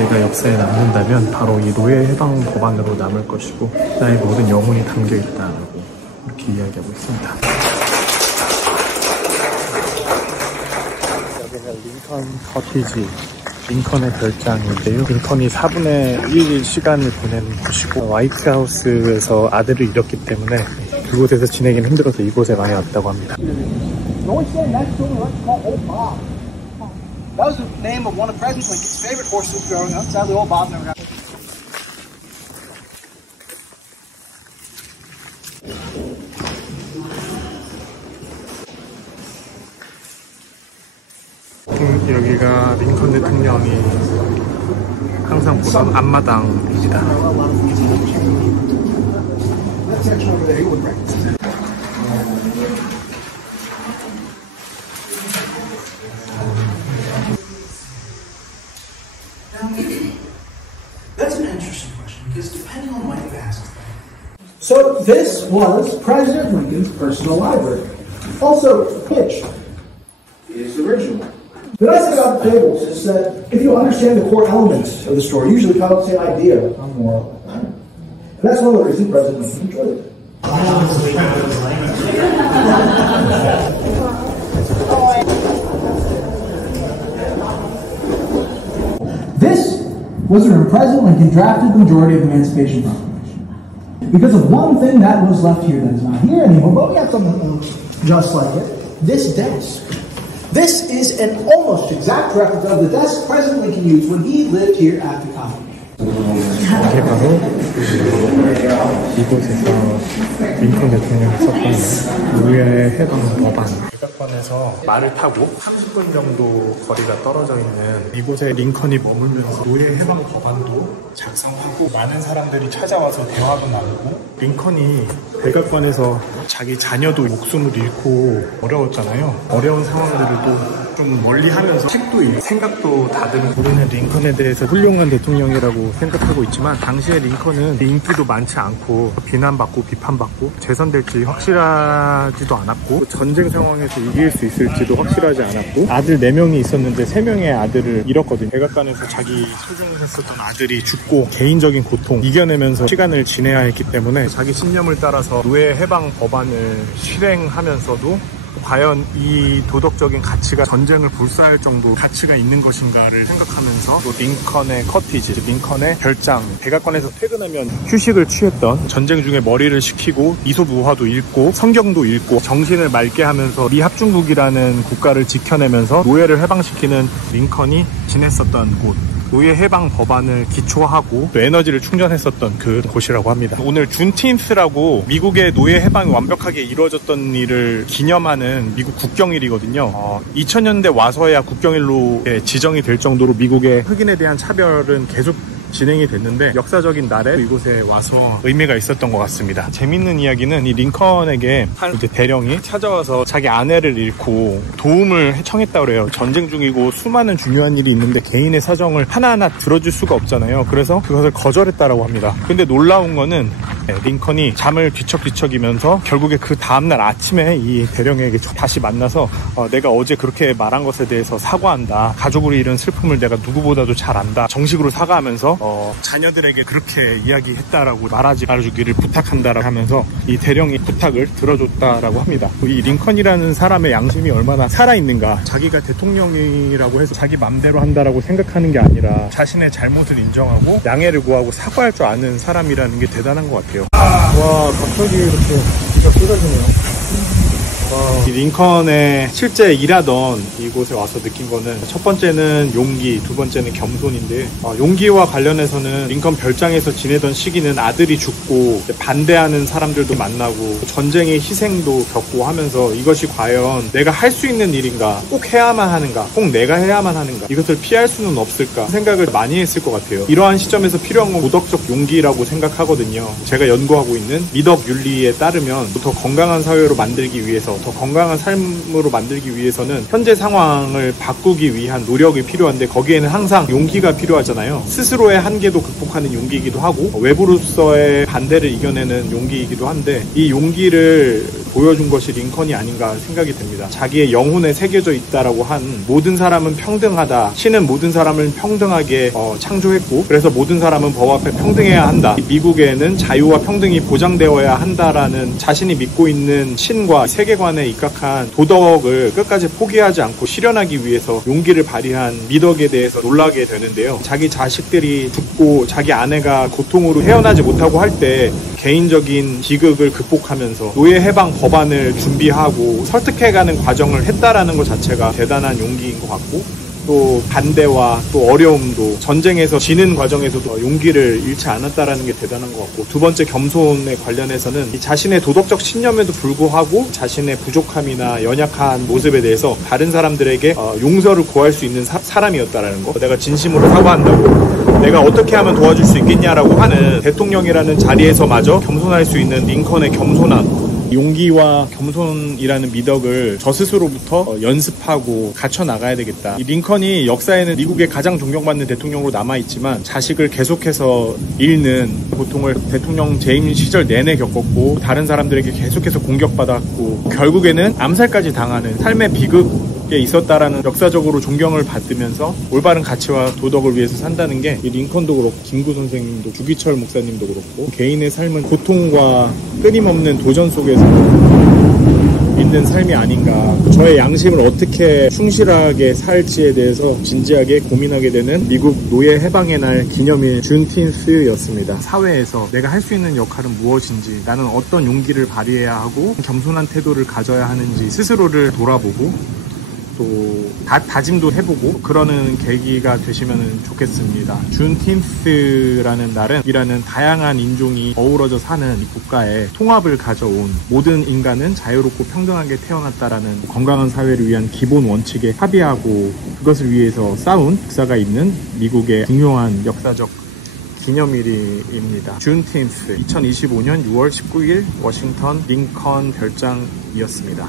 저희가 역사에 남는다면 바로 이 노예 해방 법안으로 남을 것이고 나의 모든 영혼이 담겨 있다고 이렇게 이야기하고 있습니다. 여기는 링컨 커티지, 링컨의 별장인데요. 링컨이 4분의 1 시간을 보내는 곳이고 화이트하우스에서 아들을 잃었기 때문에 그곳에서 지내긴 힘들어서 이곳에 많이 왔다고 합니다. That was the name of one of President Lincoln's favorite horses growing up. Sadly, old Bob never got. 여기가 링컨 대통령이 항상 보던 앞마당입니다. That's an interesting question because depending on what you ask. So this was President Lincoln's personal library. Also, pitch is original. The nice thing about the fables is that if you understand the core elements of the story, usually kind of say idea or moral. And that's one of the reasons President Lincoln enjoyed it. This was when President Lincoln drafted the majority of the Emancipation Proclamation. Because of one thing that was left here that is not here anymore, but we have something just like it. This desk. This is an almost exact replica of the desk President Lincoln used when he lived here at the college. 이게 바로 이곳에서 링컨 대통령이 썼던 노예 해방 법안. 백악관에서 말을 타고 30분 정도 거리가 떨어져 있는 이곳에 링컨이 머물면서 노예 해방 법안도 작성하고 많은 사람들이 찾아와서 대화도 나누고, 링컨이 백악관에서 자기 자녀도 목숨을 잃고 어려웠잖아요. 어려운 상황들을 또 좀 멀리하면서 책도 읽고 생각도 다듬고, 우리는 링컨에 대해서 훌륭한 대통령이라고 생각하고 있지만 당시에 링컨은 인기도 많지 않고 비난받고 비판받고 재선될지 확실하지도 않았고 전쟁 상황에서 이길 수 있을지도 확실하지 않았고, 아들 4명이 있었는데 3명의 아들을 잃었거든요. 백악관에서 자기 소중했었던 아들이 죽고 개인적인 고통 이겨내면서 시간을 지내야 했기 때문에 자기 신념을 따라서 노예 해방 법안을 실행하면서도 과연 이 도덕적인 가치가 전쟁을 불사할 정도 가치가 있는 것인가를 생각하면서 또 링컨의 커티지, 링컨의 별장, 백악관에서 퇴근하면 휴식을 취했던, 전쟁 중에 머리를 식히고 이소부화도 읽고 성경도 읽고 정신을 맑게 하면서 미합중국이라는 국가를 지켜내면서 노예를 해방시키는 링컨이 지냈었던 곳, 노예 해방 법안을 기초하고 또 에너지를 충전했었던 그 곳이라고 합니다. 오늘 준틴스라고 미국의 노예 해방이 완벽하게 이루어졌던 일을 기념하는 미국 국경일이거든요. 2000년대 와서야 국경일로 지정이 될 정도로 미국의 흑인에 대한 차별은 계속 진행이 됐는데 역사적인 날에 이곳에 와서 의미가 있었던 것 같습니다. 재밌는 이야기는 이 링컨에게 한 이제 대령이 찾아와서 자기 아내를 잃고 도움을 청했다고 그래요. 전쟁 중이고 수많은 중요한 일이 있는데 개인의 사정을 하나하나 들어줄 수가 없잖아요. 그래서 그것을 거절했다라고 합니다. 근데 놀라운 거는 링컨이 잠을 뒤척뒤척이면서 결국에 그 다음날 아침에 이 대령에게 다시 만나서 내가 어제 그렇게 말한 것에 대해서 사과한다. 가족으로 잃은 슬픔을 내가 누구보다도 잘 안다. 정식으로 사과하면서 자녀들에게 그렇게 이야기했다라고 말하지 말아주기를 부탁한다라고 하면서 이 대령이 부탁을 들어줬다라고 합니다. 이 링컨이라는 사람의 양심이 얼마나 살아있는가. 자기가 대통령이라고 해서 자기 맘대로 한다라고 생각하는 게 아니라 자신의 잘못을 인정하고 양해를 구하고 사과할 줄 아는 사람이라는 게 대단한 것 같아요. 와, 갑자기 이렇게 비가 쏟아지네요. 이 링컨에 실제 일하던 이곳에 와서 느낀 거는, 첫 번째는 용기, 두 번째는 겸손인데, 용기와 관련해서는 링컨 별장에서 지내던 시기는 아들이 죽고 반대하는 사람들도 만나고 전쟁의 희생도 겪고 하면서 이것이 과연 내가 할 수 있는 일인가, 꼭 해야만 하는가, 꼭 내가 해야만 하는가, 이것을 피할 수는 없을까 생각을 많이 했을 것 같아요. 이러한 시점에서 필요한 건 도덕적 용기라고 생각하거든요. 제가 연구하고 있는 미덕 윤리에 따르면 더 건강한 사회로 만들기 위해서 더 건강한 삶으로 만들기 위해서는 현재 상황을 바꾸기 위한 노력이 필요한데 거기에는 항상 용기가 필요하잖아요. 스스로의 한계도 극복하는 용기이기도 하고 외부로서의 반대를 이겨내는 용기이기도 한데 이 용기를 보여준 것이 링컨이 아닌가 생각이 됩니다. 자기의 영혼에 새겨져 있다라고 한 모든 사람은 평등하다. 신은 모든 사람을 평등하게 창조했고 그래서 모든 사람은 법 앞에 평등해야 한다. 미국에는 자유와 평등이 보장되어야 한다라는 자신이 믿고 있는 신과 세계관에 입각한 도덕을 끝까지 포기하지 않고 실현하기 위해서 용기를 발휘한 미덕에 대해서 놀라게 되는데요. 자기 자식들이 죽고 자기 아내가 고통으로 헤어나지 못하고 할 때 개인적인 비극을 극복하면서 노예 해방 법안을 준비하고 설득해가는 과정을 했다라는 것 자체가 대단한 용기인 것 같고 또 반대와 또 어려움도 전쟁에서 지는 과정에서도 용기를 잃지 않았다라는 게 대단한 것 같고 두 번째 겸손에 관련해서는 자신의 도덕적 신념에도 불구하고 자신의 부족함이나 연약한 모습에 대해서 다른 사람들에게 용서를 구할 수 있는 사람이었다라는 거. 내가 진심으로 사과한다고 내가 어떻게 하면 도와줄 수 있겠냐라고 하는 대통령이라는 자리에서마저 겸손할 수 있는 링컨의 겸손함. 용기와 겸손이라는 미덕을 저 스스로부터 연습하고 갖춰 나가야 되겠다. 이 링컨이 역사에는 미국의 가장 존경받는 대통령으로 남아있지만 자식을 계속해서 잃는 고통을 대통령 재임 시절 내내 겪었고 다른 사람들에게 계속해서 공격받았고 결국에는 암살까지 당하는 삶의 비극에 있었다라는 역사적으로 존경을 받으면서 올바른 가치와 도덕을 위해서 산다는 게 이 링컨도 그렇고 김구 선생님도 주기철 목사님도 그렇고 개인의 삶은 고통과 끊임없는 도전 속에서 있는 삶이 아닌가. 저의 양심을 어떻게 충실하게 살지에 대해서 진지하게 고민하게 되는 미국 노예 해방의 날 기념일 준틴스였습니다. 사회에서 내가 할 수 있는 역할은 무엇인지 나는 어떤 용기를 발휘해야 하고 겸손한 태도를 가져야 하는지 스스로를 돌아보고 또 다짐도 해보고 그러는 계기가 되시면 좋겠습니다. 준틴스라는 날은 이라는 다양한 인종이 어우러져 사는 이 국가에 통합을 가져온 모든 인간은 자유롭고 평등하게 태어났다라는 건강한 사회를 위한 기본 원칙에 합의하고 그것을 위해서 싸운 역사가 있는 미국의 중요한 역사적 기념일입니다. 준틴스 2025년 6월 19일 워싱턴 링컨 별장이었습니다.